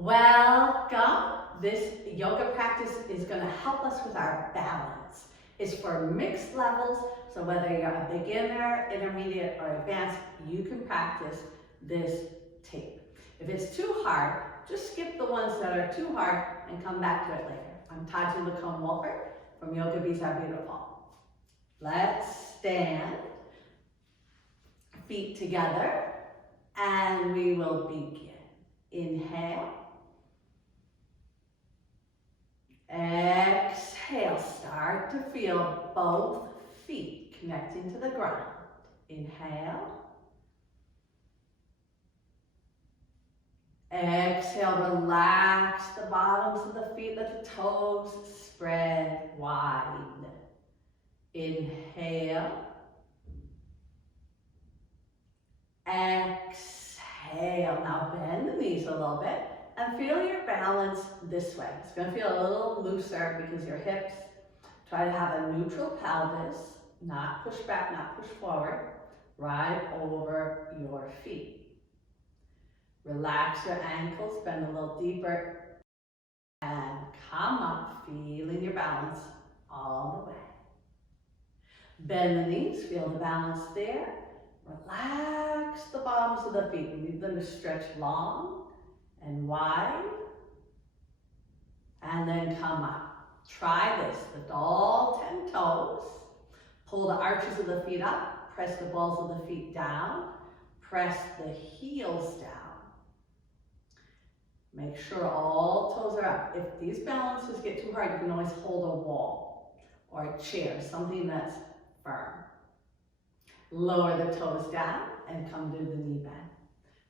Welcome. This yoga practice is going to help us with our balance. It's for mixed levels, so whether you're a beginner, intermediate, or advanced, you can practice this tape. If it's too hard, just skip the ones that are too hard and come back to it later. I'm Tahji LaComb Wolpert from Yoga Bees Are Beautiful. Let's stand, feet together, and we will begin. Inhale. Exhale, start to feel both feet connecting to the ground. Inhale. Exhale, relax the bottoms of the feet, let the toes spread wide. Inhale. Exhale. Now bend the knees a little bit. And feel your balance this way. It's going to feel a little looser because your hips. Try to have a neutral pelvis, not push back, not push forward, right over your feet. Relax your ankles, bend a little deeper, and come up, feeling your balance all the way. Bend the knees, feel the balance there. Relax the bottoms of the feet. We need them to stretch long and wide, and then come up. Try this, lift all 10 toes, pull the arches of the feet up, press the balls of the feet down, press the heels down. Make sure all toes are up. If these balances get too hard, you can always hold a wall or a chair, something that's firm. Lower the toes down and come to the knee bend.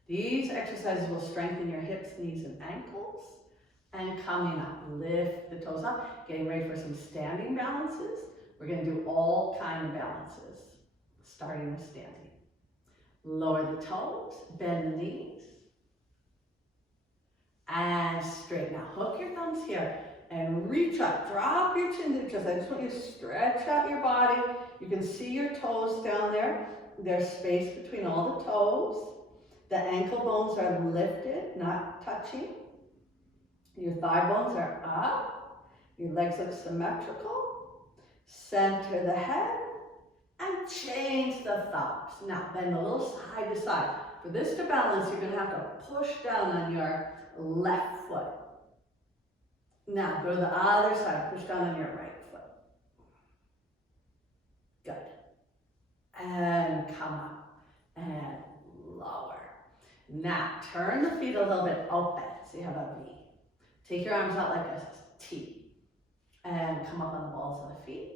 These exercises will strengthen your hips, knees, and ankles. And coming up, lift the toes up, getting ready for some standing balances. We're going to do all kinds of balances, starting with standing. Lower the toes, bend the knees, and straighten out. Hook your thumbs here and reach up. Drop your chin to the chest. I just want you to stretch out your body. You can see your toes down there. There's space between all the toes. The ankle bones are lifted, not touching. Your thigh bones are up. Your legs look symmetrical. Center the head and change the thumbs. Now bend a little side to side. For this to balance, you're going to have to push down on your left foot. Now go to the other side. Push down on your right foot. Good. And come up and lower. Now, turn the feet a little bit open, so you have a V. Take your arms out like a T. And come up on the balls of the feet.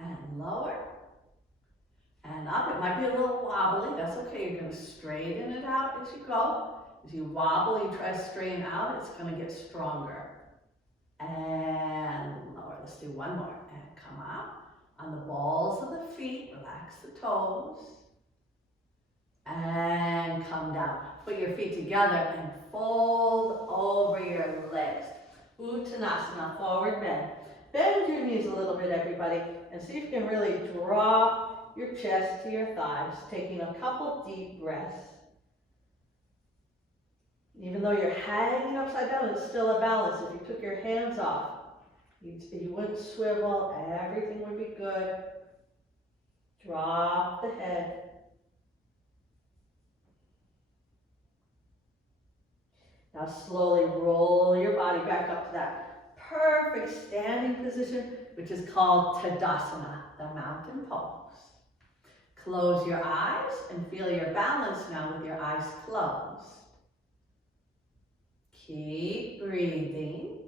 And lower. And up. It might be a little wobbly. That's okay. You're going to straighten it out as you go. As you wobble, you try to straighten out, it's going to get stronger. And lower. Let's do one more. And come up on the balls of the feet. Relax the toes. And come down. Put your feet together and fold over your legs. Uttanasana, forward bend. Bend your knees a little bit, everybody, and see if you can really drop your chest to your thighs, taking a couple deep breaths. Even though you're hanging upside down, it's still a balance. If you took your hands off, you wouldn't swivel, everything would be good. Drop the head. Now slowly roll your body back up to that perfect standing position, which is called Tadasana, the mountain pose. Close your eyes and feel your balance now with your eyes closed. Keep breathing.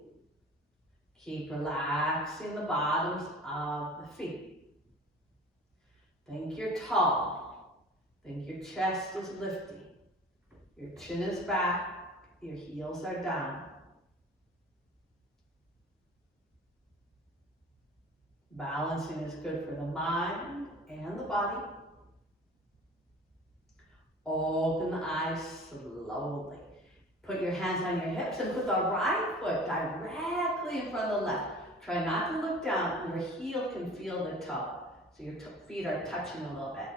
Keep relaxing the bottoms of the feet. Think you're tall. Think your chest is lifting. Your chin is back. Your heels are down. Balancing is good for the mind and the body. Open the eyes slowly. Put your hands on your hips and put the right foot directly in front of the left. Try not to look down. Your heel can feel the toe. So your feet are touching a little bit.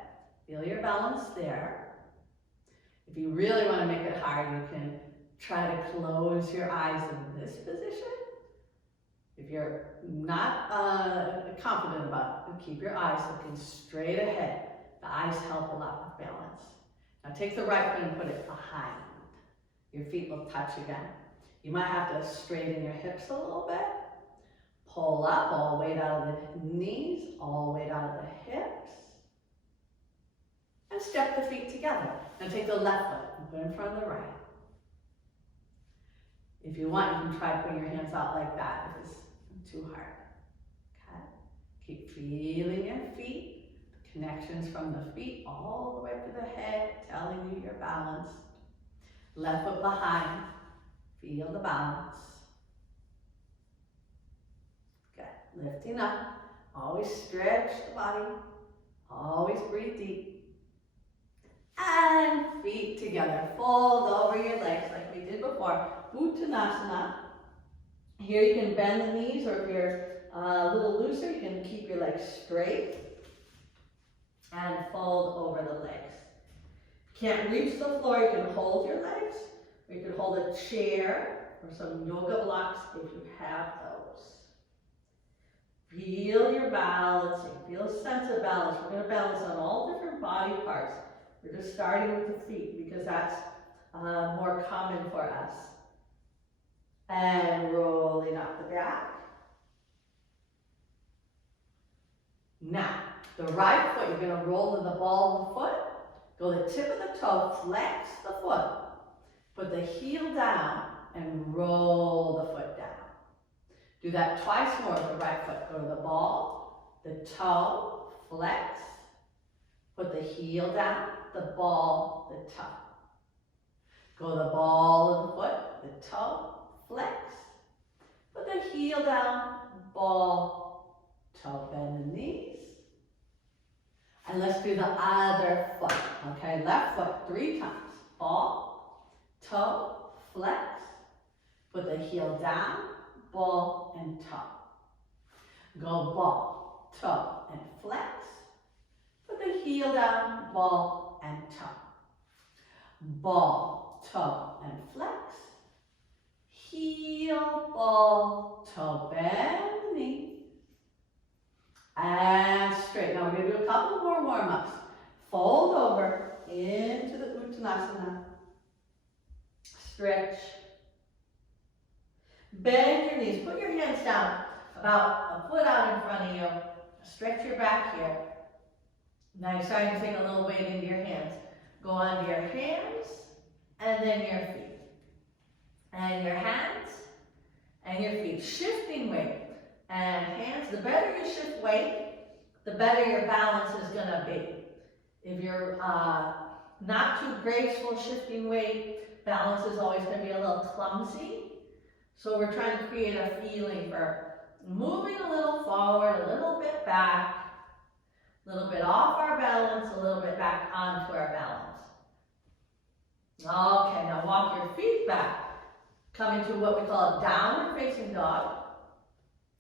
Feel your balance there. If you really want to make it hard, you can try to close your eyes in this position. If you're not confident about it, keep your eyes looking straight ahead. The eyes help a lot with balance. Now take the right foot and put it behind. Your feet will touch again. You might have to straighten your hips a little bit. Pull up all the way down to the knees, all the way down to the hips. And step the feet together. Now take the left foot and put it in front of the right. If you want, you can try putting your hands out like that if it's too hard. Okay? Keep feeling your feet, the connections from the feet all the way to the head, telling you you're balanced. Left foot behind, feel the balance. Good, lifting up, always stretch the body, always breathe deep. And feet together, fold over your legs like we did before. Uttanasana. Here you can bend the knees, or if you're a little looser, you can keep your legs straight and fold over the legs. Can't reach the floor, you can hold your legs, or you can hold a chair or some yoga blocks if you have those. Feel your balancing, feel a sense of balance. We're going to balance on all different body parts. We're just starting with the feet because that's more common for us. And rolling up the back. Now, the right foot, you're going to roll to the ball of the foot. Go to the tip of the toe, flex the foot. Put the heel down and roll the foot down. Do that twice more with the right foot. Go to the ball, the toe, flex. Put the heel down, the ball, the toe. Go to the ball of the foot, the toe, flex. Put the heel down, ball, toe, bend the knees. And let's do the other foot, okay? Left foot 3 times. Ball, toe, flex. Put the heel down, ball, and toe. Go ball, toe, and flex. Put the heel down, ball, and toe. Ball, toe, and flex. Heel, ball, toe, bend the knee. And straight. Now we're going to do a couple more warm-ups. Fold over into the Uttanasana. Stretch. Bend your knees. Put your hands down about a foot out in front of you. Stretch your back here. Now you're starting to take a little weight into your hands. Go onto your hands and then your feet. And your hands and your feet. Shifting weight. And hands, the better you shift weight, the better your balance is going to be. If you're not too graceful shifting weight, balance is always going to be a little clumsy. So we're trying to create a feeling for moving a little forward, a little bit back, a little bit off our balance, a little bit back onto our balance. Okay, now walk your feet back. Come into what we call a downward facing dog.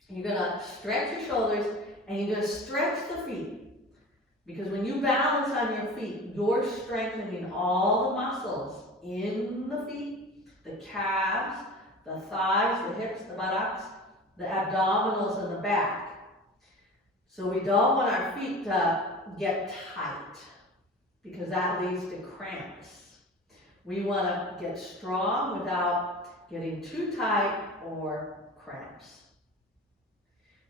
You're going to stretch your shoulders and you're going to stretch the feet. Because when you balance on your feet, you're strengthening all the muscles in the feet, the calves, the thighs, the hips, the buttocks, the abdominals, and the back. So we don't want our feet to get tight because that leads to cramps. We want to get strong without getting too tight or cramps.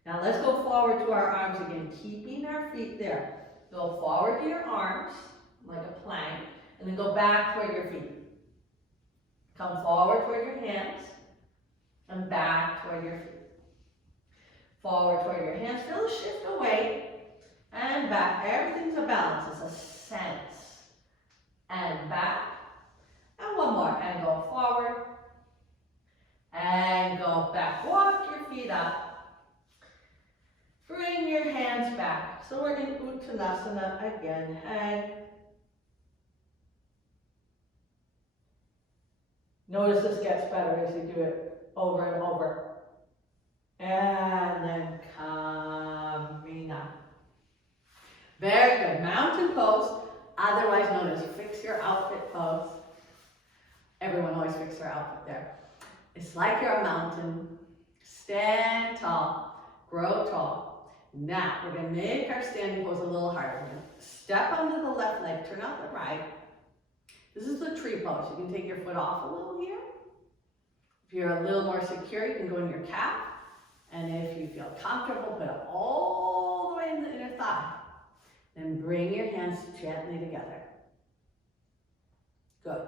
Now let's go forward to our arms again, keeping our feet there. Go forward to your arms, like a plank, and then go back toward your feet. Come forward toward your hands, and back toward your feet. Forward toward your hands, feel a shift away, and back. Everything's a balance, it's a sense. And back, and one more, and go forward, and go back. Walk your feet up. Bring your hands back. So we're in Uttanasana again. Hang. Notice this gets better as you do it over and over. And then coming up. Very good. Mountain pose. otherwise known as fix your outfit pose. Everyone always fixes their outfit there. It's like you're a mountain. Stand tall, grow tall. Now, we're gonna make our standing pose a little harder. We're gonna step onto the left leg, turn out the right. This is the tree pose. You can take your foot off a little here. If you're a little more secure, you can go in your calf. And if you feel comfortable, put it all the way in the inner thigh. Then bring your hands gently together. Good.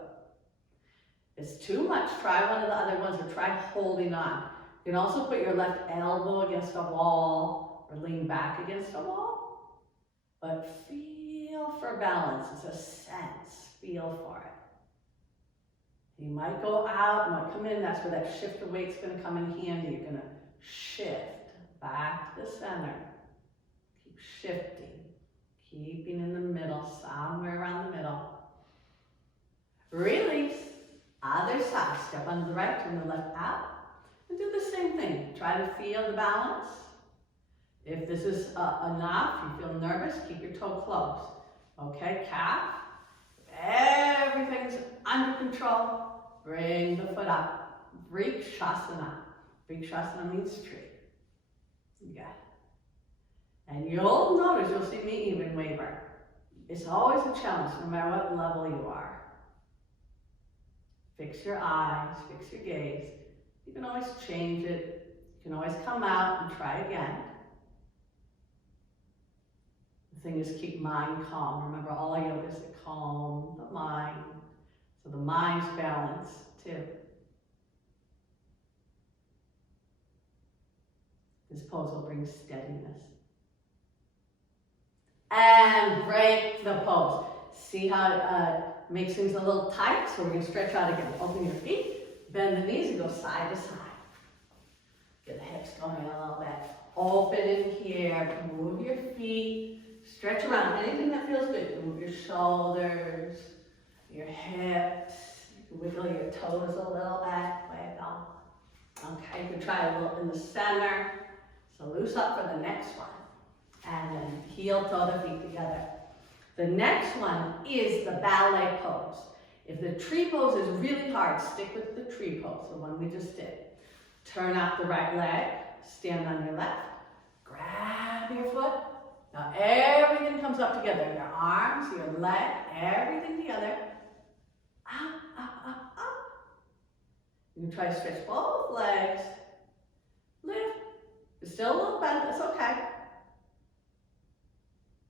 If it's too much, try one of the other ones or try holding on. You can also put your left elbow against a wall or lean back against a wall. But feel for balance. It's a sense. Feel for it. You might go out, you might come in. That's where that shift of weight's going to come in handy. You're going to shift back to the center. Keep shifting. Keeping in the middle, somewhere around the middle. Release. Other side. Step on the right, turn the left out. And do the same thing. Try to feel the balance. If this is enough, you feel nervous, keep your toe closed. Okay, calf. Everything's under control. Bring the foot up. Vrikshasana. Vrikshasana means tree. Yeah. And you'll notice, you'll see me even waver. It's always a challenge, no matter what level you are. Fix your eyes, fix your gaze. You can always change it. You can always come out and try again. The thing is, keep mind calm. Remember, all yoga is to calm the mind. So the mind's balanced too. This pose will bring steadiness. And break the pose. See how it makes things a little tight? So we're going to stretch out again. Open your feet, bend the knees, and go side to side. Get the hips going a little bit. Open in here. Move your feet. Stretch around. Anything that feels good. Move your shoulders, your hips. You can wiggle your toes a little bit. Wiggle. Okay, you can try a little in the center. So loose up for the next one. And then heel toe the feet together. The next one is the ballet pose. If the tree pose is really hard, stick with the tree pose, the one we just did. Turn out the right leg, stand on your left, grab your foot. Now everything comes up together. Your arms, your leg, everything together. Up, up, up, up. You can try to stretch both legs. Lift. It's still a little bent, that's okay.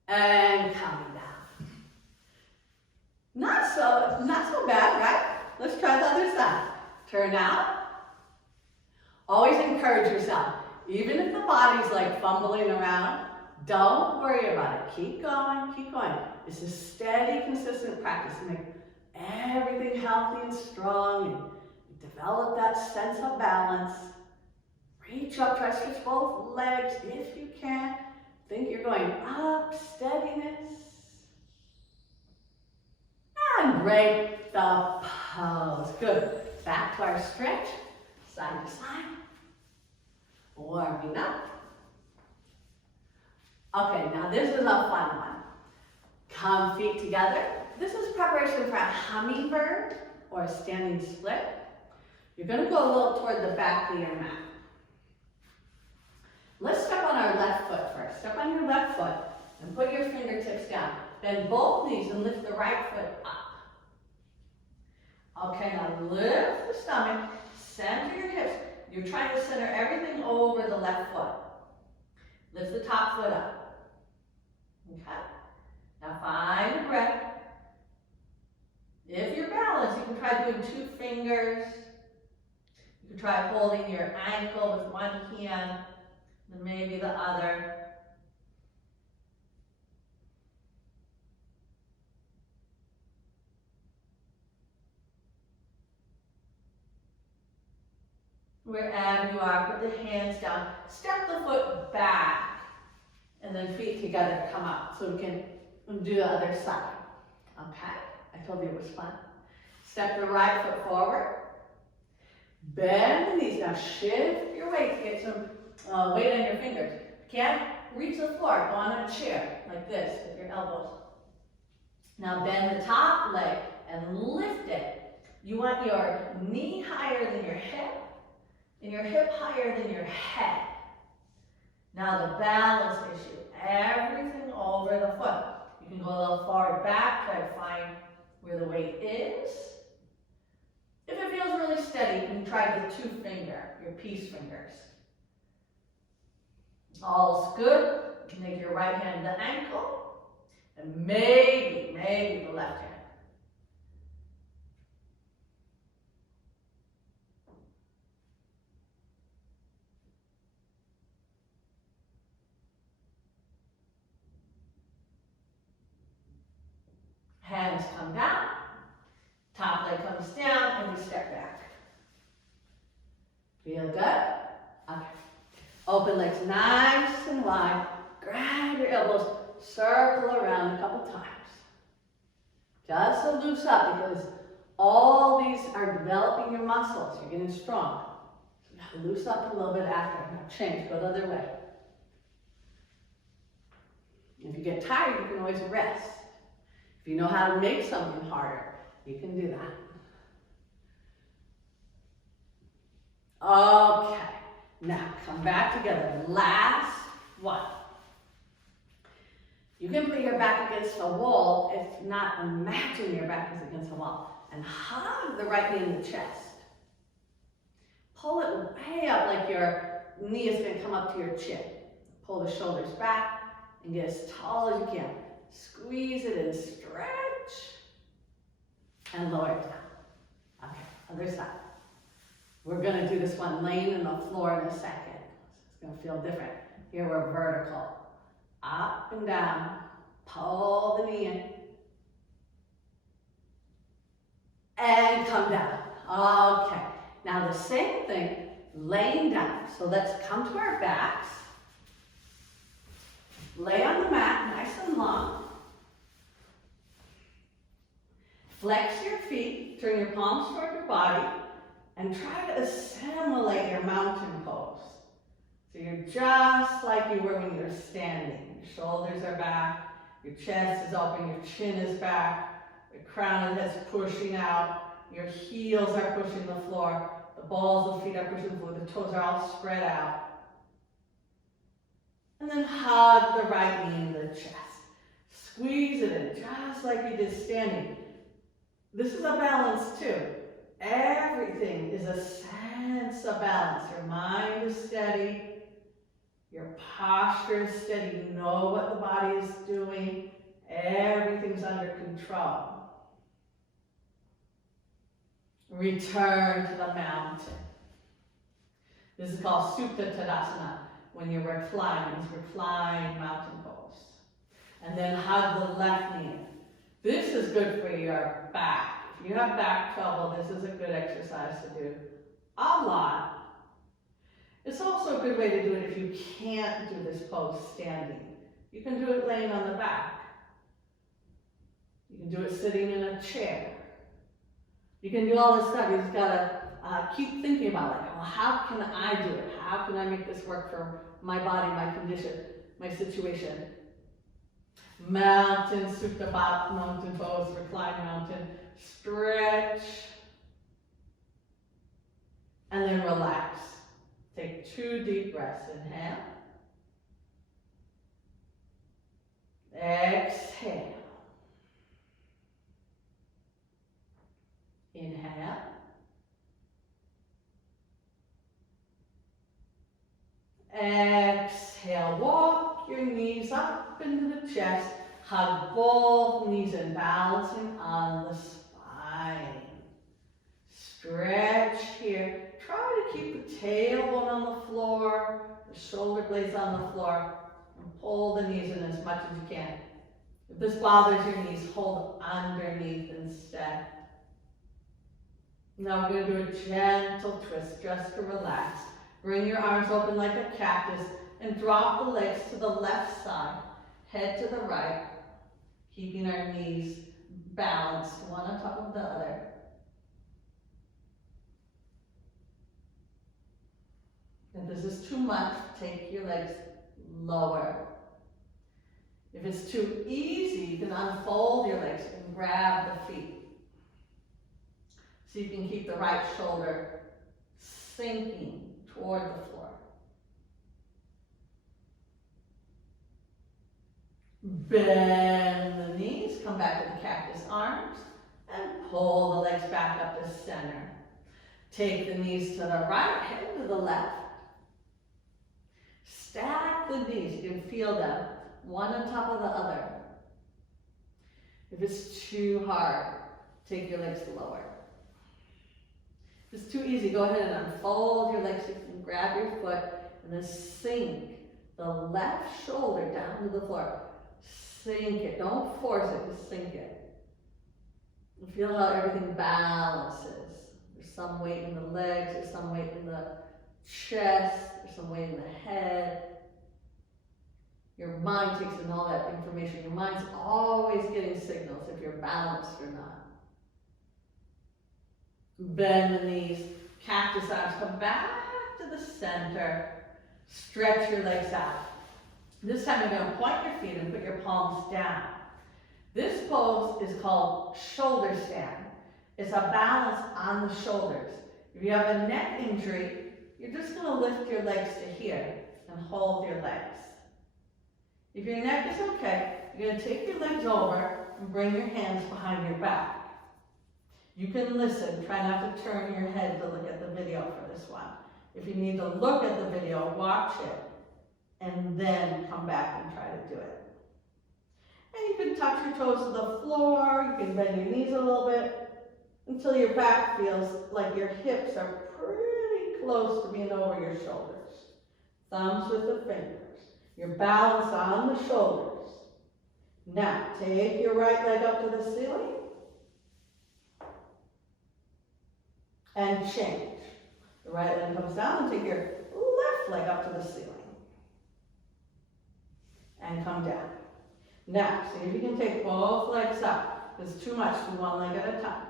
And coming down. Not so bad, right? Let's try the other side. Turn out. Always encourage yourself. Even if the body's like fumbling around, don't worry about it. Keep going, keep going. It's a steady, consistent practice to make everything healthy and strong and develop that sense of balance. Reach up, try to stretch both legs if you can. Think you're going up, steadiness. And break the pose. Good. Back to our stretch, side to side. Warming up. Okay, now this is a fun one. Come feet together. This is preparation for a hummingbird or a standing split. You're going to go a little toward the back of your mat. Let's step on our left foot first. Step on your left foot and put your fingertips down. Bend both knees and lift the right foot up. Okay, now lift the stomach, center your hips. You're trying to center everything over the left foot. Lift the top foot up. Okay? Now find a breath. If you're balanced, you can try doing 2 fingers. You can try holding your ankle with one hand, then maybe the other. Wherever you are, put the hands down. Step the foot back, and then feet together come up. So we can do the other side. Okay? I told you it was fun. Step the right foot forward. Bend the knees. Now shift your weight to get some weight on your fingers. If you can't reach the floor, go on a chair like this with your elbows. Now bend the top leg and lift it. You want your knee higher than your hip and your hip higher than your head. Now the balance issue, everything over the foot. You can go a little forward back, try to find where the weight is. If it feels really steady, you can try the 2-finger, your peace fingers. All's good. You can take your right hand to the ankle, and maybe the left hand. Hands come down, top leg comes down, and we step back. Feel good? Okay. Open legs nice and wide. Grab your elbows, circle around a couple times. Just to loose up, because all these are developing your muscles. You're getting strong. So you have to loose up a little bit after. Now change, go the other way. If you get tired, you can always rest. If you know how to make something harder, you can do that. Okay, now come back together. Last one. You can put your back against a wall. If not, imagine your back is against a wall. And hug the right knee in the chest. Pull it way up like your knee is going to come up to your chin. Pull the shoulders back and get as tall as you can. Squeeze it and stretch. And lower it down. Okay, other side. We're going to do this one laying on the floor in a second. It's going to feel different. Here we're vertical. Up and down. Pull the knee in. And come down. Okay. Now the same thing, laying down. So let's come to our backs. Lay on the mat, nice and long. Flex your feet, turn your palms toward your body, and try to assimilate your mountain pose. So you're just like you were when you were standing. Your shoulders are back, your chest is open, your chin is back, the crown of the head is pushing out, your heels are pushing the floor, the balls of the feet are pushing the floor, the toes are all spread out. And then hug the right knee in the chest. Squeeze it in, just like you did standing. This is a balance too. Everything is a sense of balance. Your mind is steady. Your posture is steady. You know what the body is doing. Everything's under control. Return to the mountain. This is called Supta Tadasana. When you recline, it's reclined mountain pose. And then hug the left knee in. This is good for your back. If you have back trouble, this is a good exercise to do a lot. It's also a good way to do it if you can't do this pose standing. You can do it laying on the back. You can do it sitting in a chair. You can do all this stuff. You just gotta keep thinking about, like, well, how can I do it? How can I make this work for my body, my condition, my situation? Mountain, Supta mountain pose, recline mountain, stretch, and then relax. Take 2 deep breaths. Inhale. Exhale. Inhale. Exhale. Walk your knees up into the chest. Hug both knees and balancing on the spine. Stretch here. Try to keep the tailbone on the floor, the shoulder blades on the floor, and pull the knees in as much as you can. If this bothers your knees, hold underneath instead. Now we're going to do a gentle twist just to relax. Bring your arms open like a cactus and drop the legs to the left side, head to the right, keeping our knees balanced, one on top of the other. If this is too much, take your legs lower. If it's too easy, you can unfold your legs and grab the feet. So you can keep the right shoulder sinking toward the floor. Bend the knees, come back to the cactus arms, and pull the legs back up to center. Take the knees to the right, head to the left. Stack the knees, you can feel them, one on top of the other. If it's too hard, take your legs lower. If it's too easy, go ahead and unfold your legs. You can grab your foot and then sink the left shoulder down to the floor. Sink it, don't force it, just sink it. And feel how everything balances. There's some weight in the legs, there's some weight in the chest, there's some weight in the head. Your mind takes in all that information. Your mind's always getting signals if you're balanced or not. Bend the knees, cactus arms, come back to the center. Stretch your legs out. This time you're going to point your feet and put your palms down. This pose is called shoulder stand. It's a balance on the shoulders. If you have a neck injury, you're just going to lift your legs to here and hold your legs. If your neck is okay, you're going to take your legs over and bring your hands behind your back. You can listen. Try not to turn your head to look at the video for this one. If you need to look at the video, watch it, and then come back and try to do it. And you can touch your toes to the floor. You can bend your knees a little bit until your back feels like your hips are pretty close to being over your shoulders. Thumbs with the fingers. You're balanced on the shoulders. Now, take your right leg up to the ceiling and change. The right leg comes down and take your left leg up to the ceiling and come down. Now, see if you can take both legs up. It's too much, do one leg at a time.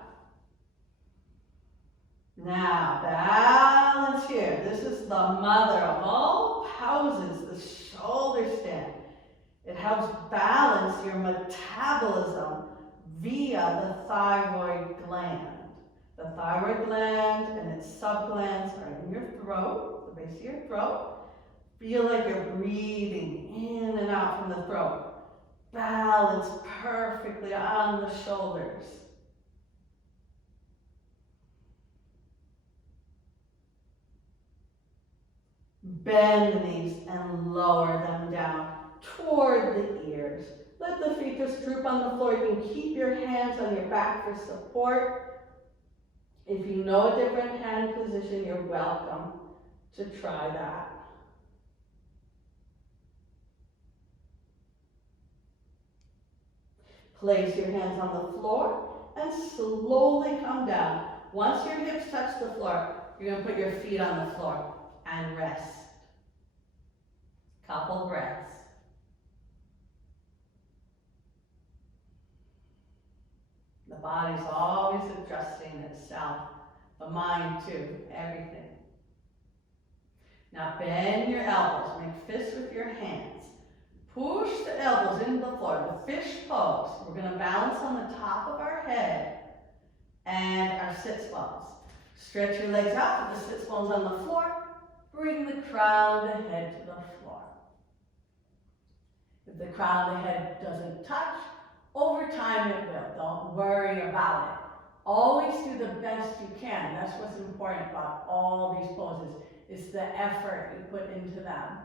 Now, balance here. This is the mother of all poses, the shoulder stand. It helps balance your metabolism via the thyroid gland. The thyroid gland and its subglands are in your throat, the base of your throat. Feel like you're breathing in and out from the throat. Balance perfectly on the shoulders. Bend the knees and lower them down toward the ears. Let the feet just droop on the floor. You can keep your hands on your back for support. If you know a different hand position, you're welcome to try that. Place your hands on the floor and slowly come down. Once your hips touch the floor, you're going to put your feet on the floor and rest. Couple breaths. The body's always adjusting itself. The mind too, everything. Now bend your elbows, make fists with your hands. Push the elbows into the floor, the fish pose. We're going to balance on the top of our head and our sits bones. Stretch your legs out with the sits bones on the floor. Bring the crown of the head to the floor. If the crown of the head doesn't touch, over time it will. Don't worry about it. Always do the best you can. That's what's important about all these poses. It's the effort you put into them.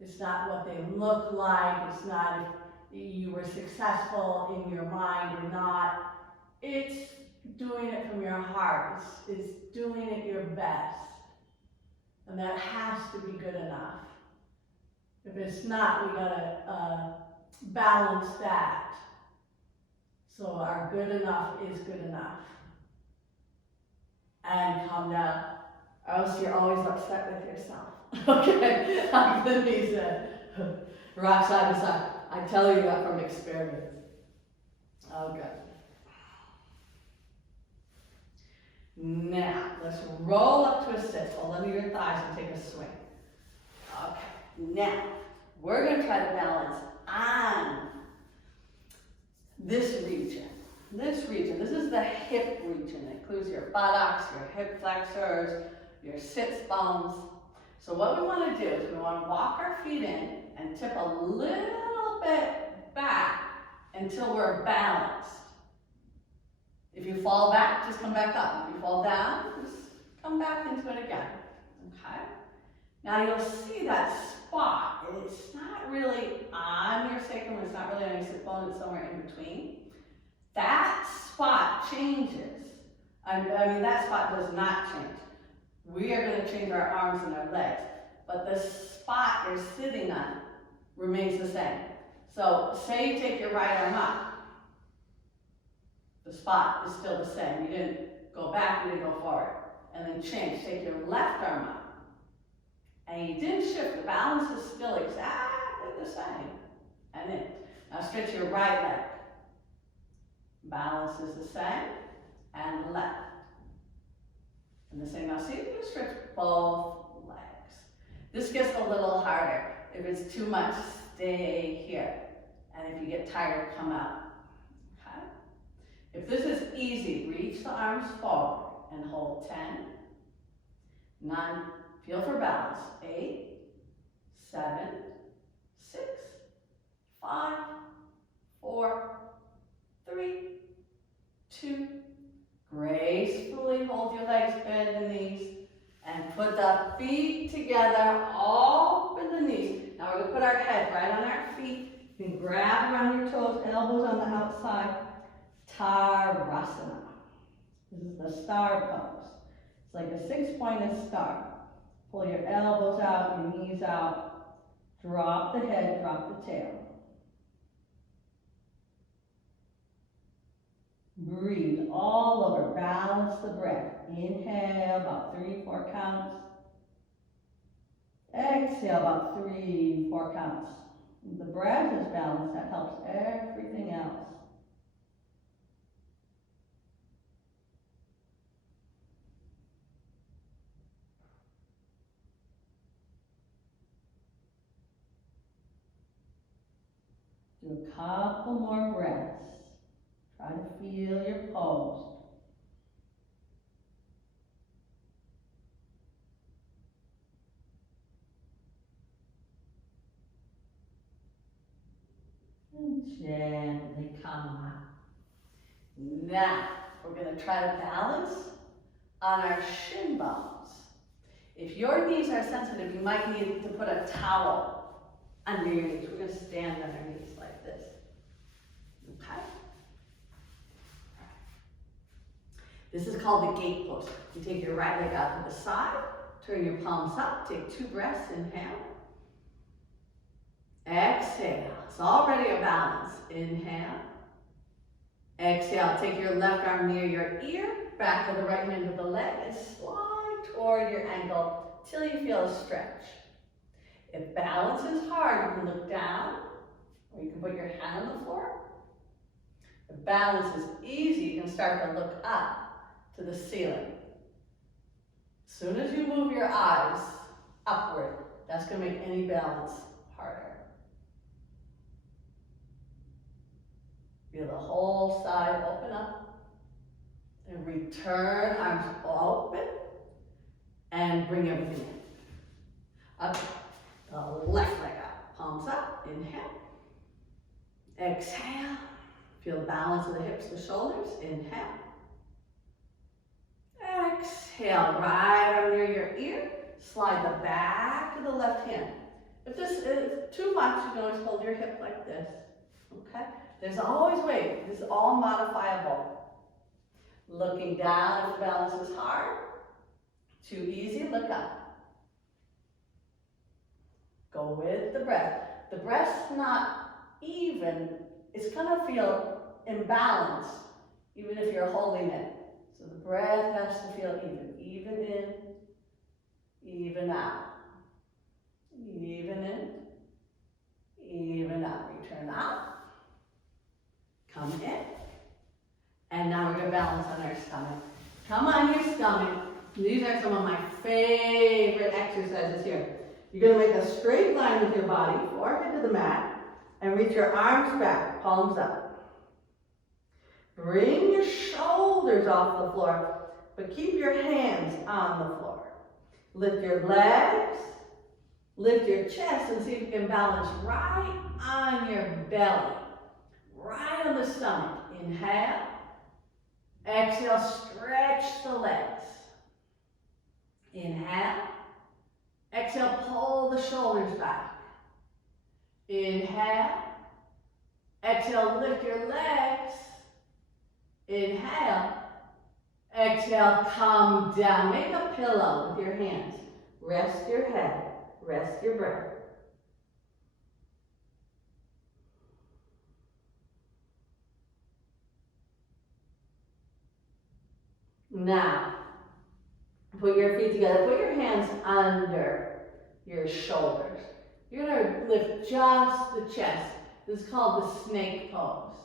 It's not what they look like. It's not if you were successful in your mind or not. It's doing it from your heart. It's doing it your best. And that has to be good enough. If it's not, we gotta balance that. So our good enough is good enough. And calm down, or else you're always upset with yourself. Okay, I'm gonna be rock side to side. I tell you that from experience. Okay. Now, let's roll up to a sit. Pull under your thighs and take a swing. Okay, now, we're going to try to balance on this region. This is the hip region. It includes your buttocks, your hip flexors, your sits bones. So what we want to do is we want to walk our feet in and tip a little bit back until we're balanced. If you fall back, just come back up. If you fall down, just come back into it again. Okay? Now you'll see that spot. It's not really on your sacrum, it's not really on your sit bone, it's somewhere in between. That spot changes. I mean, that spot does not change. We are going to change our arms and our legs, but the spot you're sitting on remains the same. So say you take your right arm up. The spot is still the same. You didn't go back, you didn't go forward. And then change. Take your left arm up. And you didn't shift. The balance is still exactly the same. And then, now stretch your right leg. Balance is the same. And left. And the same. Now see if you can stretch both legs. This gets a little harder. If it's too much, stay here. And if you get tired, come out. Okay? If this is easy, reach the arms forward and hold 10, 9, feel for balance, 8, 7, 6, 5, 4, 3, 2, gracefully hold your legs, bend the knees, and put the feet together, open the knees. Now we're going to put our head right on our feet. You can grab around your toes, elbows on the outside. Tarasana. This is the star pose. It's like a 6-pointed star. Pull your elbows out, your knees out. Drop the head, drop the tail. Breathe all over. Balance the breath. Inhale, about 3-4 counts. Exhale, about 3-4 counts. The breath is balanced. That helps everything else. Do a couple more breaths. Try to feel your pose. And gently come out. Now, we're going to try to balance on our shin bones. If your knees are sensitive, you might need to put a towel under your knees. We're going to stand on our knees like this. Okay? This is called the gate post. You take your right leg out to the side, turn your palms up, take 2 breaths, inhale. Exhale. It's already a balance. Inhale. Exhale. Take your left arm near your ear, back of the right hand to the leg, and slide toward your ankle till you feel a stretch. If balance is hard, you can look down, or you can put your hand on the floor. If balance is easy, you can start to look up to the ceiling. As soon as you move your eyes upward, that's going to make any balance harder. Feel the whole side open up. And return, arms open. And bring everything in. Up. The left leg up. Palms up. Inhale. Exhale. Feel the balance of the hips, the shoulders. Inhale. Exhale. Right arm near your ear. Slide the back of the left hand. If this is too much, you can always hold your hip like this. Okay? There's always ways. This is all modifiable. Looking down if the balance is hard. Too easy, look up. Go with the breath. The breath's not even. It's going to feel imbalanced, even if you're holding it. So the breath has to feel even. Even in, even out. Even in, even out. Return out. Come in. And now we're going to balance on our stomach. Come on your stomach. These are some of my favorite exercises here. You're going to make a straight line with your body, forehead to the mat, and reach your arms back, palms up. Bring your shoulders off the floor, but keep your hands on the floor. Lift your legs, lift your chest, and see if you can balance right on your belly, right on the stomach. Inhale, exhale, stretch the legs. Inhale, exhale, pull the shoulders back. Inhale, exhale, lift your legs. Inhale, exhale, come down. Make a pillow with your hands. Rest your head, rest your breath. Now, put your feet together. Put your hands under your shoulders. You're going to lift just the chest. This is called the snake pose.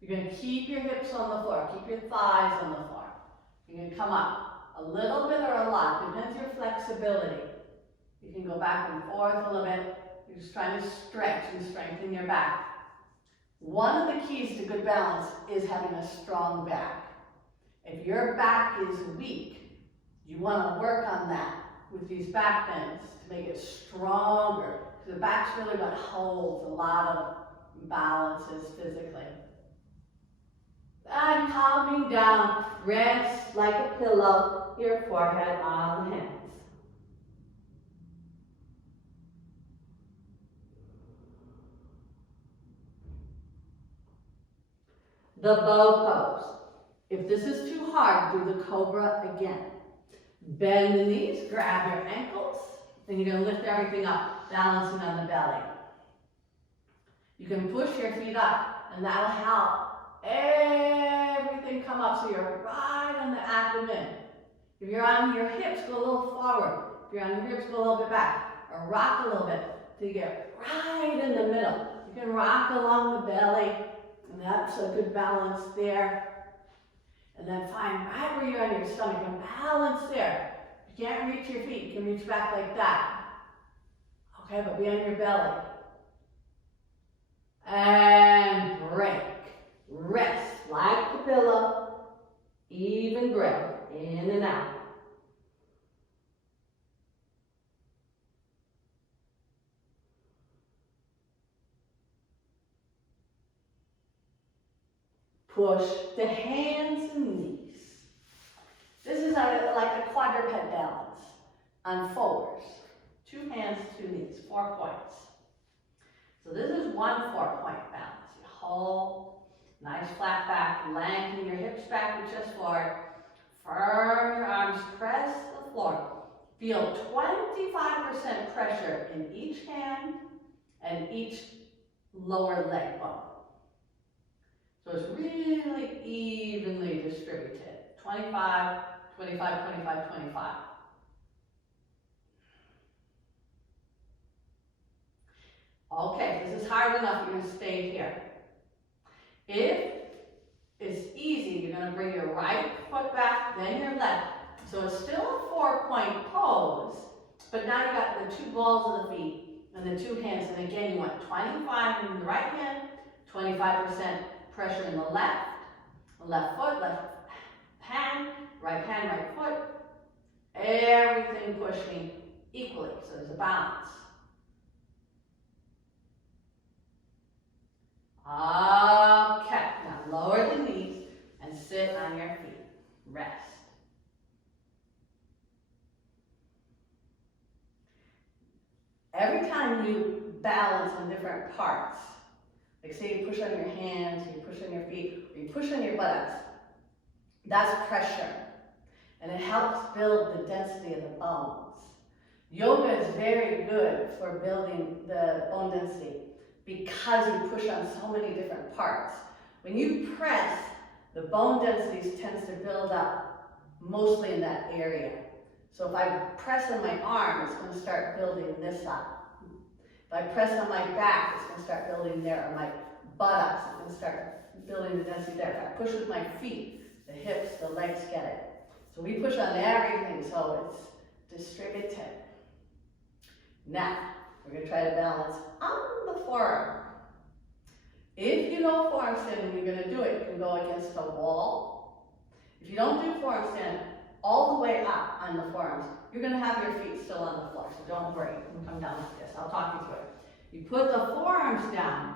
You're going to keep your hips on the floor. Keep your thighs on the floor. You're going to come up a little bit or a lot. Depends your flexibility. You can go back and forth a little bit. You're just trying to stretch and strengthen your back. One of the keys to good balance is having a strong back. If your back is weak, you want to work on that with these back bends to make it stronger. Because the back's really what holds a lot of balances physically. And calming down, rest like a pillow, your forehead on the hands. The bow pose. If this is too hard, do the cobra again. Bend the knees, grab your ankles, and you're going to lift everything up, balancing on the belly. You can push your feet up, and that'll help everything come up so you're right on the abdomen. If you're on your hips, go a little forward. If you're on your hips, go a little bit back, or rock a little bit till you get right in the middle. You can rock along the belly, and that's a good balance there. And then find right where you're on your stomach and balance there. If you can't reach your feet, you can reach back like that. Okay, but be on your belly. And break. Rest like the pillow. Even breath in and out. Push the hands and knees. This is like a quadruped balance on forwards. 2 hands, 2 knees, 4 points. So this is 1 4-point balance. You hold, nice flat back, lengthen your hips back, your chest forward. Firm your arms, press the floor. Feel 25% pressure in each hand and each lower leg bone. So it's really evenly distributed. 25, 25, 25, 25. Okay, if this is hard enough, you're going to stay here. If it's easy, you're going to bring your right foot back, then your left. So it's still a 4-point pose, but now you got the 2 balls of the feet and the 2 hands. And again, you want 25 in the right hand, 25% pressure in the left foot, left hand, right foot, everything pushing equally, so there's a balance. Okay, now lower the knees and sit on your feet, rest. Every time you balance on different parts, like say you push on your hands, you push on your feet, or you push on your buttocks, that's pressure. And it helps build the density of the bones. Yoga is very good for building the bone density because you push on so many different parts. When you press, the bone density tends to build up mostly in that area. So if I press on my arm, it's going to start building this up. If I press on my back, it's going to start building there, or my buttocks, it's going to start building the density there. If I push with my feet, the hips, the legs get it. So we push on everything, so it's distributed. Now, we're going to try to balance on the forearm. If you know forearm sitting, you're going to do it. You can go against the wall. If you don't do forearm stand all the way up on the forearms, you're going to have your feet still on the floor, so don't worry. You can come down like this. I'll talk you through it. You put the forearms down,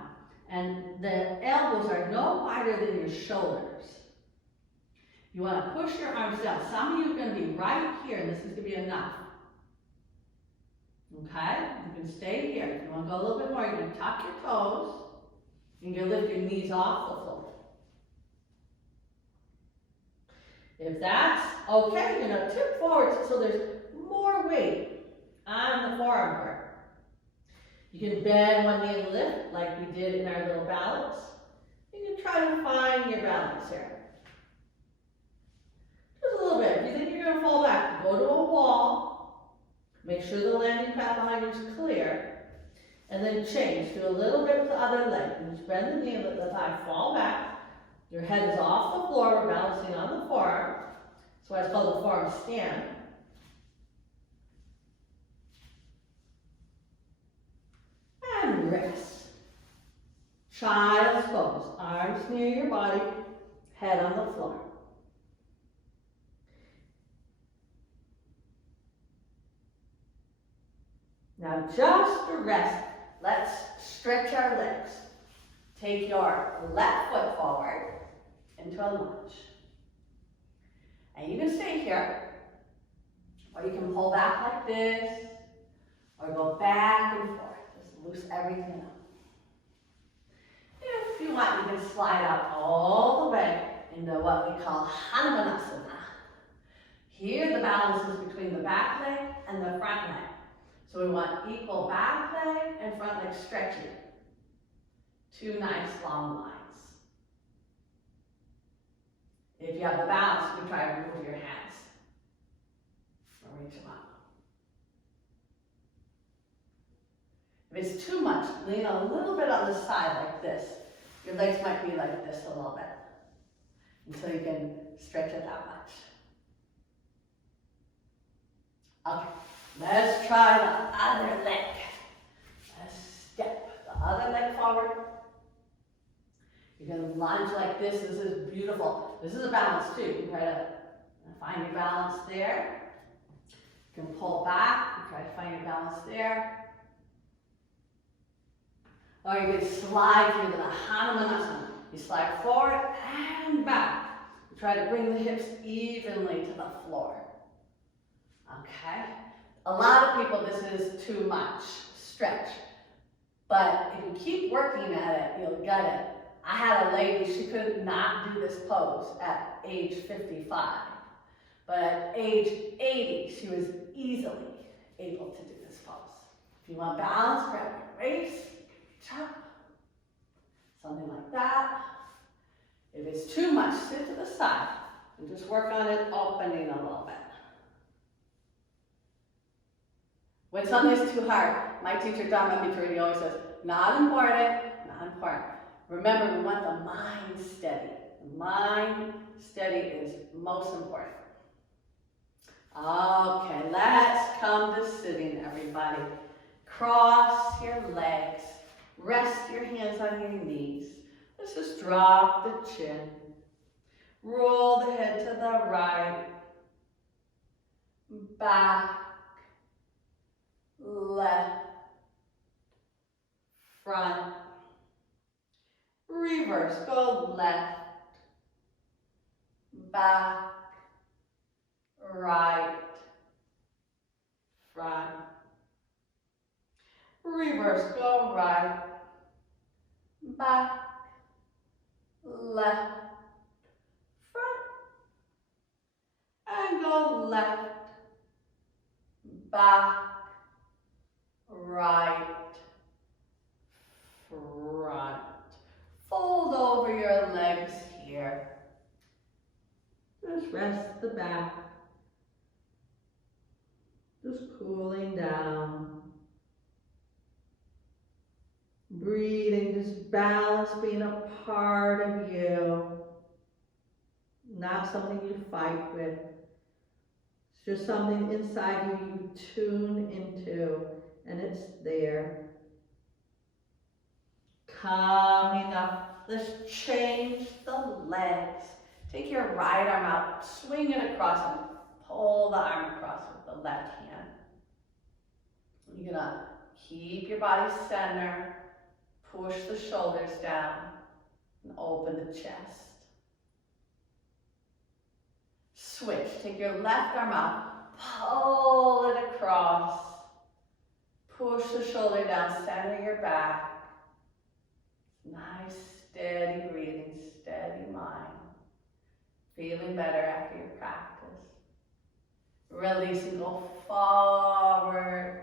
and the elbows are no wider than your shoulders. You want to push your arms down. Some of you are going to be right here, and this is going to be enough. Okay? You can stay here. If you want to go a little bit more, you're going to tuck your toes. You're going to lift your knees off the floor. If that's okay, you're going to tip forward so there's more weight on the forearm part. You can bend one knee and lift like we did in our little balance. You can try to find your balance here. Just a little bit. If you think you're going to fall back, go to a wall. Make sure the landing pad behind you is clear. And then change. Do a little bit with the other leg. You just bend the knee and let the thigh fall back. Your head is off the floor. We're balancing on the forearm. That's why it's called the forearm stand. And rest. Child's pose. Arms near your body. Head on the floor. Now just to rest, let's stretch our legs. Take your left foot forward into a lunge. And you can stay here, or you can pull back like this, or go back and forth. Just loose everything up. If you want, you can slide out all the way into what we call Hanumanasana. Here the balance is between the back leg and the front leg. So we want equal back leg and front leg stretching. Two nice long lines. If you have the balance, you can try to move your hands or reach them up. If it's too much, lean a little bit on the side like this. Your legs might be like this a little bit until you can stretch it that much. Okay, let's try the other leg. Let's step the other leg forward. You're going to lunge like this. This is beautiful. This is a balance too. You can try to find your balance there. You can pull back. You try to find your balance there. Or you can slide through the Hanumanasana. You slide forward and back. You try to bring the hips evenly to the floor. Okay? A lot of people, this is too much stretch. But if you keep working at it, you'll get it. I had a lady, she could not do this pose at age 55. But at age 80, she was easily able to do this pose. If you want balance, grab your waist, reach up, something like that. If it's too much, sit to the side and just work on it opening a little bit. When something's too hard, my teacher, Dharma Mitrani, always says, not important, not important. Remember, we want the mind steady. The mind steady is most important. Okay, let's come to sitting, everybody. Cross your legs. Rest your hands on your knees. Let's just drop the chin. Roll the head to the right. Back. Left. Front. Reverse, go left, back, right, front. Reverse, go right, back, left, front. And go left, back, right, front. Fold over your legs here. Just rest the back. Just cooling down. Breathing, just balance being a part of you. Not something you fight with. It's just something inside you tune into, and it's there. Coming up, let's change the legs. Take your right arm out, swing it across and pull the arm across with the left hand. You're gonna keep your body center, push the shoulders down, and open the chest. Switch, take your left arm out, pull it across, push the shoulder down, center your back. Nice, steady breathing, steady mind. Feeling better after your practice. Release and go forward.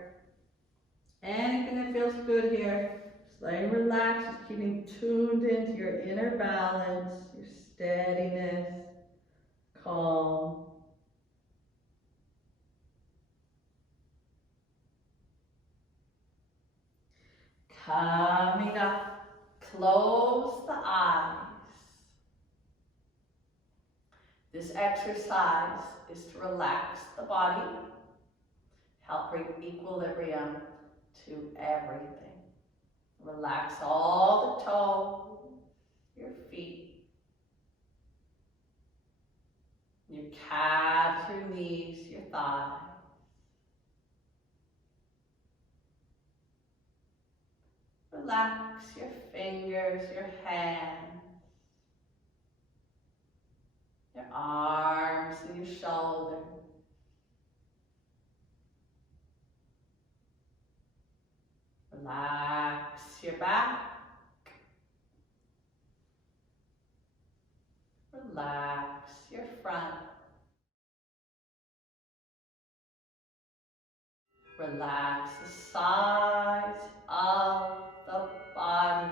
Anything that feels good here, just letting relax, just keeping tuned into your inner balance, your steadiness, calm. Coming up, close the eyes. This exercise is to relax the body, help bring equilibrium to everything. Relax all the toes, your feet, your calves, your knees, your thighs. Relax your fingers, your hands, your arms and your shoulders. Relax your back. Relax your front. Relax the sides of the body.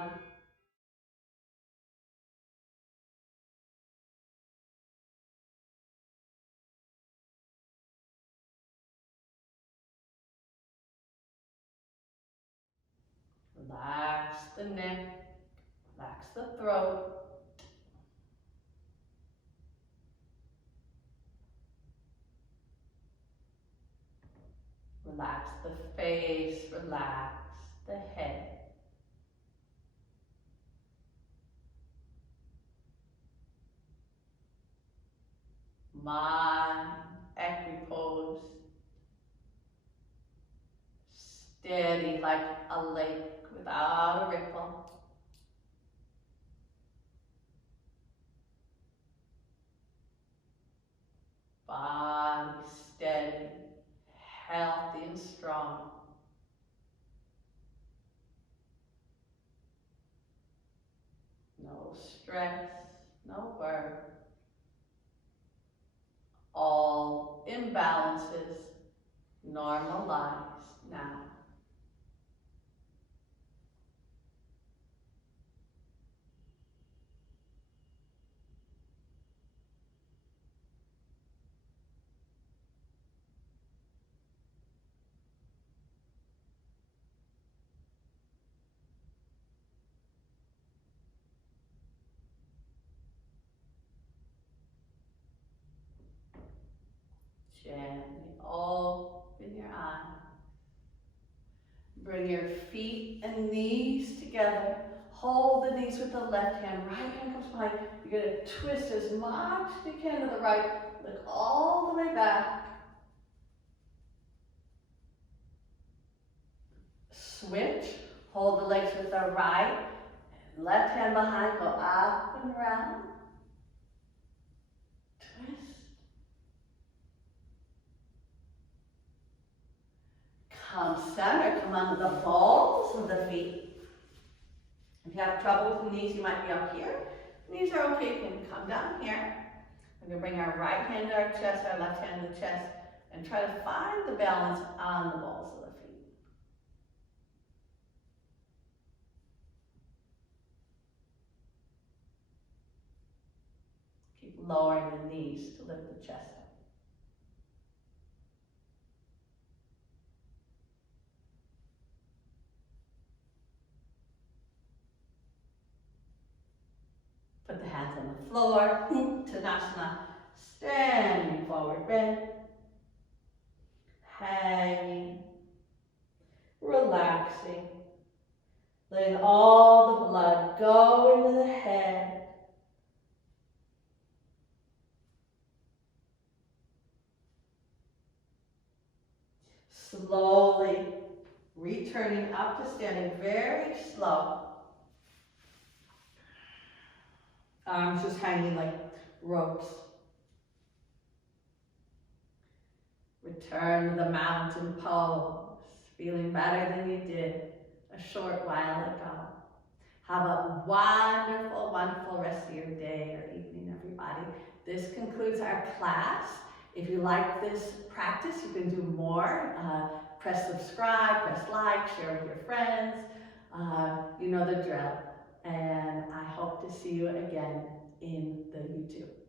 Relax the neck, relax the throat. Relax the face, relax the head. Mind, equipoise, steady like a lake without a ripple. Body steady, healthy and strong. No stress, no worry. All imbalances normalize now. Gently open your eyes. Bring your feet and knees together. Hold the knees with the left hand. Right hand comes behind. You're going to twist as much as you can to the right. Look all the way back. Switch. Hold the legs with the right. And left hand behind. Go up and around. Twist. Come center, come onto the balls of the feet. If you have trouble with the knees, you might be up here. Knees are okay, you can come down here. We're going to bring our right hand to our chest, our left hand to the chest, and try to find the balance on the balls of the feet. Keep lowering the knees to lift the chest up. Put the hands on the floor, Uttanasana, standing forward bend, hanging, relaxing, letting all the blood go into the head, Slowly returning up to standing, very slow. Arms just hanging like ropes. Return to the mountain pose, feeling better than you did a short while ago. Have a wonderful, wonderful rest of your day or evening, everybody. This concludes our class. If you like this practice, you can do more. Press subscribe, press like, share with your friends. You know the drill. And I hope to see you again in the YouTube.